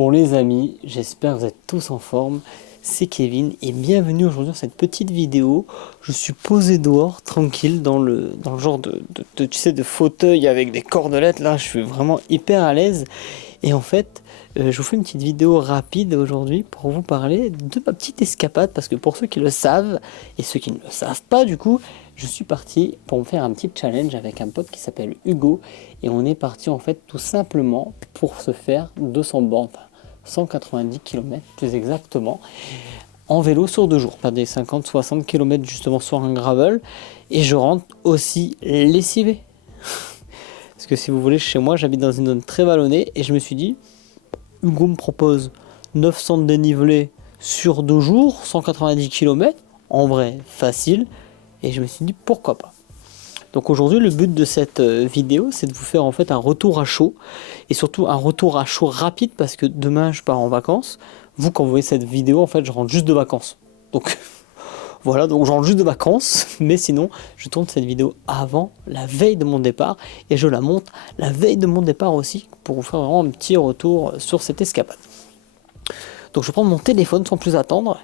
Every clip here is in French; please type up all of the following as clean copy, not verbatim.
Bon les amis, j'espère que vous êtes tous en forme. C'est Kevin et bienvenue aujourd'hui dans cette petite vidéo. Je suis posé dehors, tranquille, dans le genre tu sais, de fauteuil avec des cordelettes. Là, je suis vraiment hyper à l'aise. Et en fait, je vous fais une petite vidéo rapide aujourd'hui pour vous parler de ma petite escapade. Parce que pour ceux qui le savent et ceux qui ne le savent pas, du coup, je suis parti pour me faire un petit challenge avec un pote qui s'appelle Hugo. Et on est parti en fait tout simplement pour se faire 200 bornes. 190 km plus exactement, en vélo sur 2 jours, pas des 50-60 km justement sur un gravel, et je rentre aussi lessivé. Parce que si vous voulez, chez moi, j'habite dans une zone très vallonnée, et je me suis dit, Hugo me propose 900 de dénivelé sur 2 jours, 190 km, en vrai, facile, et je me suis dit, pourquoi pas. Donc aujourd'hui, le but de cette vidéo, c'est de vous faire en fait un retour à chaud, et surtout un retour à chaud rapide, parce que demain, je pars en vacances. Vous, quand vous voyez cette vidéo, en fait, je rentre juste de vacances. Donc voilà, donc je rentre juste de vacances, mais sinon, je tourne cette vidéo avant, la veille de mon départ, et je la monte la veille de mon départ aussi, pour vous faire vraiment un petit retour sur cette escapade. Donc je vais prendre mon téléphone sans plus attendre.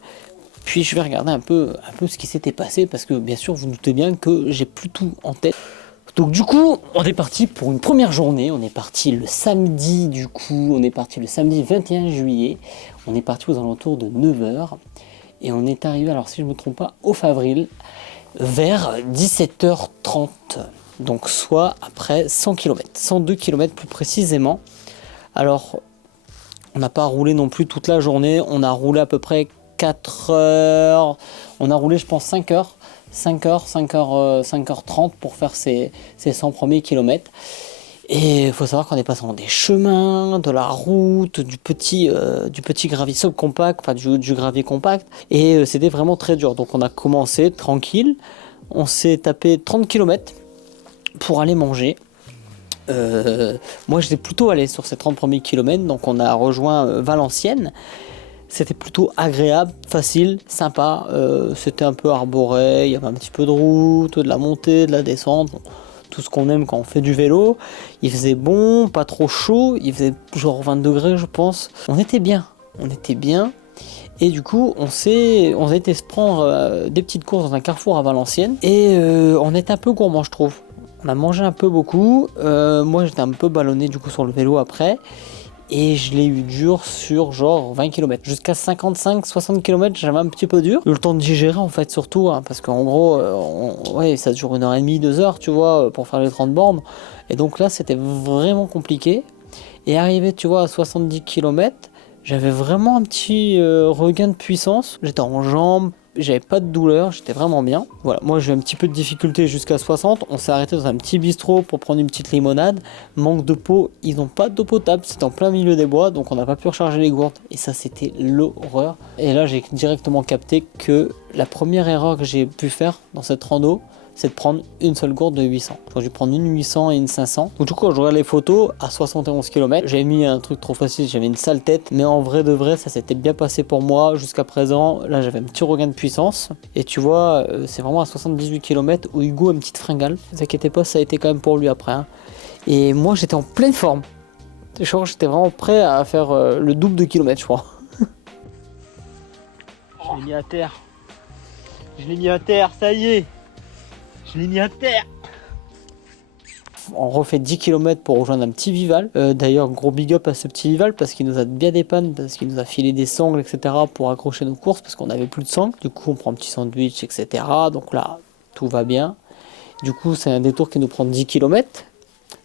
Puis je vais regarder un peu ce qui s'était passé, parce que bien sûr vous doutez bien que j'ai plus tout en tête. Donc du coup on est parti pour une première journée, on est parti le samedi 21 juillet, on est parti aux alentours de 9 h et on est arrivé, alors si je ne me trompe pas, au Favril vers 17 h 30, donc soit après 100 km, 102 km plus précisément. Alors on n'a pas roulé non plus toute la journée, on a roulé à peu près 4 heures, on a roulé je pense 5 heures 5h30 pour faire ces 100 premiers kilomètres. Et il faut savoir qu'on est passé dans des chemins, de la route, du petit gravier subcompact, enfin du gravier compact, et c'était vraiment très dur. Donc on a commencé tranquille, on s'est tapé 30 km pour aller manger. Moi j'étais plutôt allé sur ces 30 premiers kilomètres, donc on a rejoint Valenciennes. C'était plutôt agréable, facile, sympa, c'était un peu arboré, il y avait un petit peu de route, de la montée, de la descente, tout ce qu'on aime quand on fait du vélo. Il faisait bon, pas trop chaud, il faisait genre 20 degrés je pense. On était bien, et du coup on a été se prendre des petites courses dans un carrefour à Valenciennes, et on était un peu gourmand je trouve. On a mangé un peu beaucoup, moi j'étais un peu ballonné du coup sur le vélo après. Et je l'ai eu dur sur genre 20 km. Jusqu'à 55-60 km, j'avais un petit peu dur. Le temps de digérer en fait surtout, hein, parce qu'en gros, ouais, ça dure 1h30, 2 heures, tu vois, pour faire les 30 bornes. Et donc là, c'était vraiment compliqué. Et arrivé, tu vois, à 70 km, j'avais vraiment un petit regain de puissance. J'étais en jambes, j'avais pas de douleur, j'étais vraiment bien. Voilà, moi j'ai eu un petit peu de difficulté jusqu'à 60. On s'est arrêté dans un petit bistrot pour prendre une petite limonade. Manque de peau, ils n'ont pas d'eau potable, c'était en plein milieu des bois, donc on n'a pas pu recharger les gourdes. Et ça, c'était l'horreur. Et là, j'ai directement capté que la première erreur que j'ai pu faire dans cette rando, c'est de prendre une seule gourde de 800. J'aurais dû prendre une 800 et une 500. Donc du coup, quand je regarde les photos, à 71 km, j'avais mis un truc trop facile, j'avais une sale tête. Mais en vrai de vrai, ça s'était bien passé pour moi jusqu'à présent. Là, j'avais un petit regain de puissance. Et tu vois, c'est vraiment à 78 km où Hugo a une petite fringale. Ne vous inquiétez pas, ça a été quand même pour lui après, hein. Et moi, j'étais en pleine forme. Genre, j'étais vraiment prêt à faire le double de kilomètres, je crois. Je l'ai mis à terre. Je l'ai mis à terre, ça y est. Je l'ai mis à terre. On refait 10 km pour rejoindre un petit Vival. D'ailleurs, gros big up à ce petit Vival parce qu'il nous a bien dépanné, parce qu'il nous a filé des sangles, etc. pour accrocher nos courses parce qu'on n'avait plus de sangles. Du coup, on prend un petit sandwich, etc. Donc là, tout va bien. Du coup, c'est un détour qui nous prend 10 km.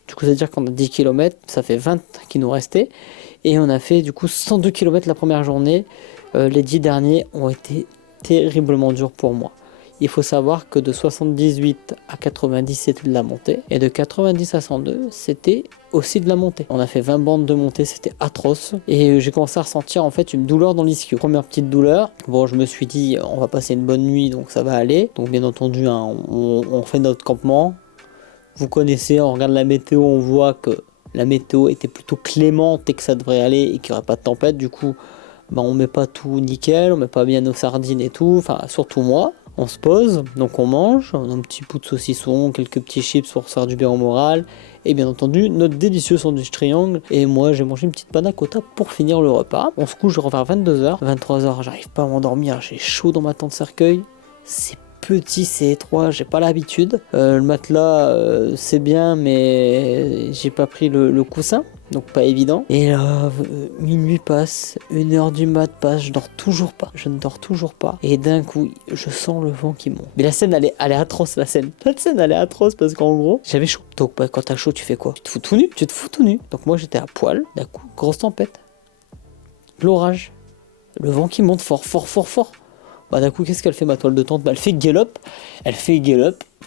Du coup, ça veut dire qu'on a 10 km, ça fait 20 qui nous restaient. Et on a fait du coup 102 km la première journée. Les 10 derniers ont été terriblement durs pour moi. Il faut savoir que de 78 à 90, c'était de la montée. Et de 90 à 102, c'était aussi de la montée. On a fait 20 bandes de montée, c'était atroce. Et j'ai commencé à ressentir en fait une douleur dans l'ischio. Première petite douleur. Bon, je me suis dit, on va passer une bonne nuit, donc ça va aller. Donc bien entendu, hein, on fait notre campement. Vous connaissez, on regarde la météo, on voit que la météo était plutôt clémente et que ça devrait aller et qu'il n'y aurait pas de tempête. Du coup, on met pas tout nickel, on met pas bien nos sardines et tout, enfin surtout moi. On se pose, donc on mange, on a un petit bout de saucisson, quelques petits chips pour se faire du bien au moral, et bien entendu notre délicieux sandwich triangle, et moi j'ai mangé une petite panna cotta pour finir le repas. On se couche vers 22h, 23h j'arrive pas à m'endormir, j'ai chaud dans ma tente cercueil, c'est petit, c'est étroit, j'ai pas l'habitude. Le matelas c'est bien mais j'ai pas pris le coussin. Donc pas évident. Et là, minuit passe, 1h du mat passe, je ne dors toujours pas. Et d'un coup, je sens le vent qui monte. Mais la scène, elle est atroce, la scène. La scène, elle est atroce parce qu'en gros, j'avais chaud. Donc bah, quand t'as chaud, tu fais quoi? Tu te fous tout nu. Donc moi, j'étais à poil. D'un coup, grosse tempête. L'orage. Le vent qui monte fort, fort, fort, fort. Bah d'un coup, qu'est-ce qu'elle fait ma toile de tente? Bah elle fait gallop.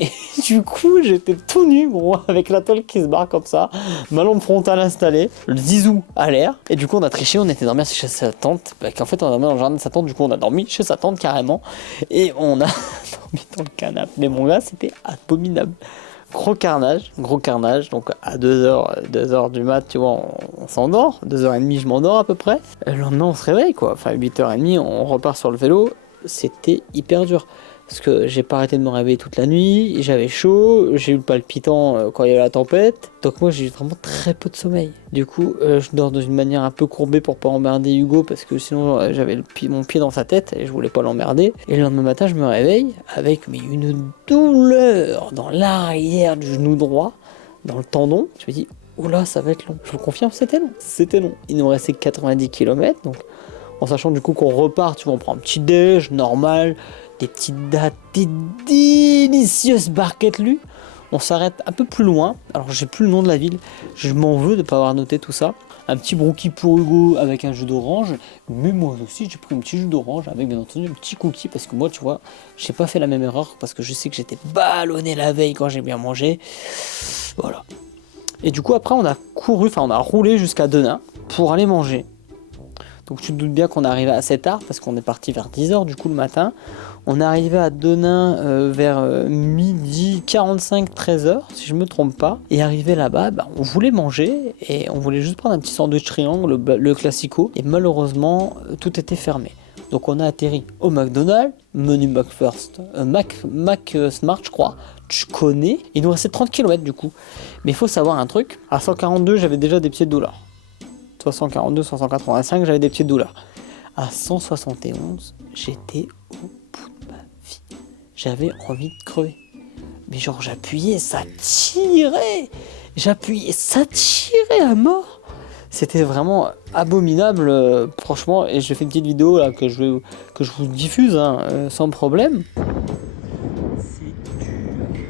Et du coup, j'étais tout nu, gros, avec la toile qui se barre comme ça, ma lampe frontale installée, le zizou à l'air. Et du coup, on a triché, on était dormir chez sa tante. Bah, qu'en fait, on a dormi dans le jardin de sa tante, du coup, on a dormi chez sa tante carrément. Et on a dormi dans le canapé. Mais mon gars, c'était abominable. Gros carnage. Donc à 2h du mat, tu vois, on s'endort. 2h30, je m'endors à peu près. Le lendemain, on se réveille, quoi. Enfin, 8h30, on repart sur le vélo. C'était hyper dur. Parce que j'ai pas arrêté de me réveiller toute la nuit, j'avais chaud, j'ai eu le palpitant quand il y a eu la tempête. Donc moi j'ai eu vraiment très peu de sommeil. Du coup je dors d'une manière un peu courbée pour pas emmerder Hugo parce que sinon j'avais mon pied dans sa tête et je voulais pas l'emmerder. Et le lendemain matin je me réveille avec une douleur dans l'arrière du genou droit, dans le tendon. Je me dis oula ça va être long. Je vous confirme c'était long. Il nous restait 90 km donc en sachant du coup qu'on repart, tu vois on prend un petit déj normal. Des petites dates, des délicieuses barquettes lues. On s'arrête un peu plus loin. Alors j'ai plus le nom de la ville. Je m'en veux de ne pas avoir noté tout ça. Un petit brookie pour Hugo avec un jus d'orange. Mais moi aussi j'ai pris un petit jus d'orange avec bien entendu un petit cookie. Parce que moi tu vois, j'ai pas fait la même erreur. Parce que je sais que j'étais ballonné la veille quand j'ai bien mangé. Voilà. Et du coup après on a roulé jusqu'à Denain pour aller manger. Donc tu te doutes bien qu'on est arrivé assez tard parce qu'on est parti vers 10h du coup le matin. On est arrivé à Denain vers midi 45, 13h si je me trompe pas. Et arrivé là-bas, on voulait manger et on voulait juste prendre un petit sandwich triangle, le classico. Et malheureusement, tout était fermé. Donc on a atterri au McDonald's, menu McFirst, Mac Smart je crois. Tu connais. Il nous restait 30 km du coup. Mais il faut savoir un truc, à 142 j'avais déjà des pieds de douleur. 142, 185, j'avais des petites douleurs. À 171, j'étais au bout de ma vie. J'avais envie de crever. Mais genre, j'appuyais, ça tirait à mort. C'était vraiment abominable, franchement. Et je fais une petite vidéo là que je vous diffuse sans problème. C'est du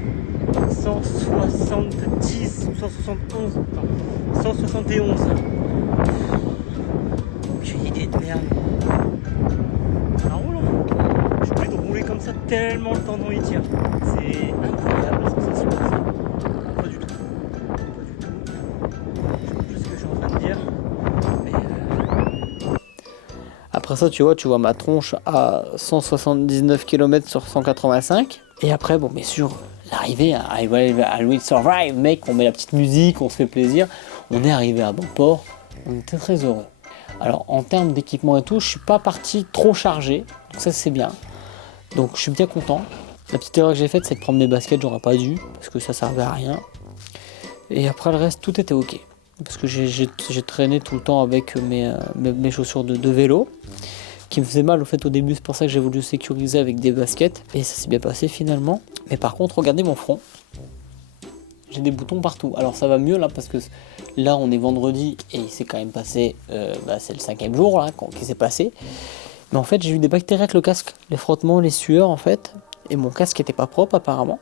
170 ou 171, non, 171. Aucune idée de merde. Ça roule, hein. Je peux rouler comme ça tellement le tendon il tient. C'est incroyable la sensation. Pas du tout. Je sais plus ce que je suis en train de dire. Mais après ça, tu vois ma tronche à 179 km sur 185. Et après, bon, bien sûr, l'arrivée à I Will Survive, mec, on met la petite musique, on se fait plaisir. On est arrivé à bon port, on était très heureux. Alors en termes d'équipement et tout, je suis pas parti trop chargé, donc ça c'est bien. Donc je suis bien content. La petite erreur que j'ai faite, c'est de prendre mes baskets, j'aurais pas dû, parce que ça servait à rien. Et après le reste, tout était ok. Parce que j'ai traîné tout le temps avec mes chaussures de vélo, qui me faisaient mal au fait au début, c'est pour ça que j'ai voulu sécuriser avec des baskets. Et ça s'est bien passé finalement. Mais par contre, regardez mon front. J'ai des boutons partout. Alors ça va mieux là parce que là on est vendredi et il s'est quand même passé, c'est le 5e jour là qui s'est passé. Mais en fait j'ai eu des bactéries avec le casque, les frottements, les sueurs en fait. Et mon casque était pas propre apparemment.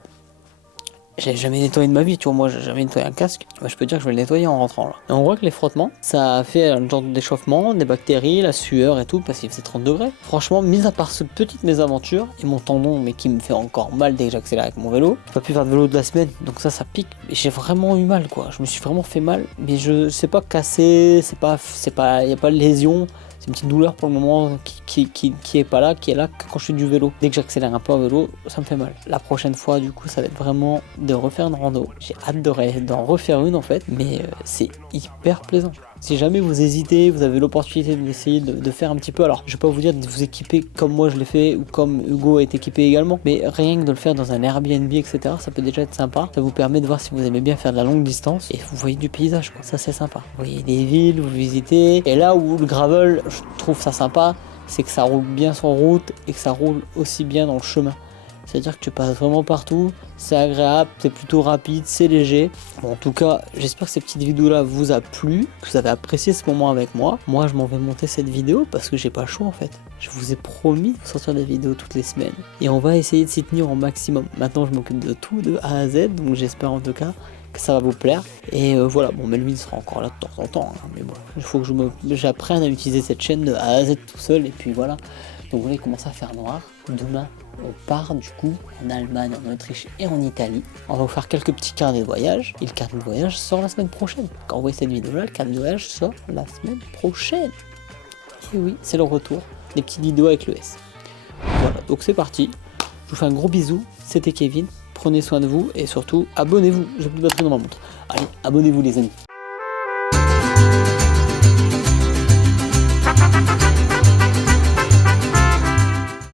J'avais jamais nettoyé de ma vie, tu vois, moi j'ai jamais nettoyé un casque. Je peux dire que je vais le nettoyer en rentrant là. Et on voit que les frottements, ça a fait un genre d'échauffement, des bactéries, la sueur et tout, parce qu'il faisait 30 degrés. Franchement, mis à part cette petite mésaventure, et mon tendon, mais qui me fait encore mal dès que j'accélère avec mon vélo, j'ai pas pu faire de vélo de la semaine, donc ça pique. Et j'ai vraiment eu mal quoi, je me suis vraiment fait mal, mais je sais pas cassé, y a pas de lésion. C'est une petite douleur pour le moment qui est pas là, qui est là quand je fais du vélo. Dès que j'accélère un peu en vélo, ça me fait mal. La prochaine fois, du coup, ça va être vraiment de refaire une rando. J'ai hâte d'en refaire une en fait, mais c'est hyper plaisant. Si jamais vous hésitez, vous avez l'opportunité d'essayer de faire un petit peu, alors je vais pas vous dire de vous équiper comme moi je l'ai fait ou comme Hugo est équipé également, mais rien que de le faire dans un Airbnb, etc., ça peut déjà être sympa. Ça vous permet de voir si vous aimez bien faire de la longue distance et vous voyez du paysage, quoi. Ça c'est sympa. Vous voyez des villes, vous visitez, et là où le gravel, je trouve ça sympa, c'est que ça roule bien sur route et que ça roule aussi bien dans le chemin. C'est-à-dire que tu passes vraiment partout, c'est agréable, c'est plutôt rapide, c'est léger. Bon, en tout cas, j'espère que ces petites vidéos-là vous a plu, que vous avez apprécié ce moment avec moi. Moi, je m'en vais monter cette vidéo parce que j'ai pas le choix en fait. Je vous ai promis de sortir des vidéos toutes les semaines. Et on va essayer de s'y tenir au maximum. Maintenant, je m'occupe de tout, de A à Z, donc j'espère en tout cas que ça va vous plaire. Et voilà, bon, Melvin sera encore là de temps en temps, hein, mais bon, il faut que j'apprenne à utiliser cette chaîne de A à Z tout seul, et puis voilà. Donc voilà, il commence à faire noir. Demain, on part du coup en Allemagne, en Autriche et en Italie. On va vous faire quelques petits carnets de voyage. Et le carnet de voyage sort la semaine prochaine. Quand vous voyez cette vidéo-là, le carnet de voyage sort la semaine prochaine. Et oui, c'est le retour des petites vidéos avec le S. Voilà, donc c'est parti. Je vous fais un gros bisou. C'était Kevin. Prenez soin de vous et surtout, abonnez-vous. J'ai plus de batterie dans ma montre. Allez, abonnez-vous les amis.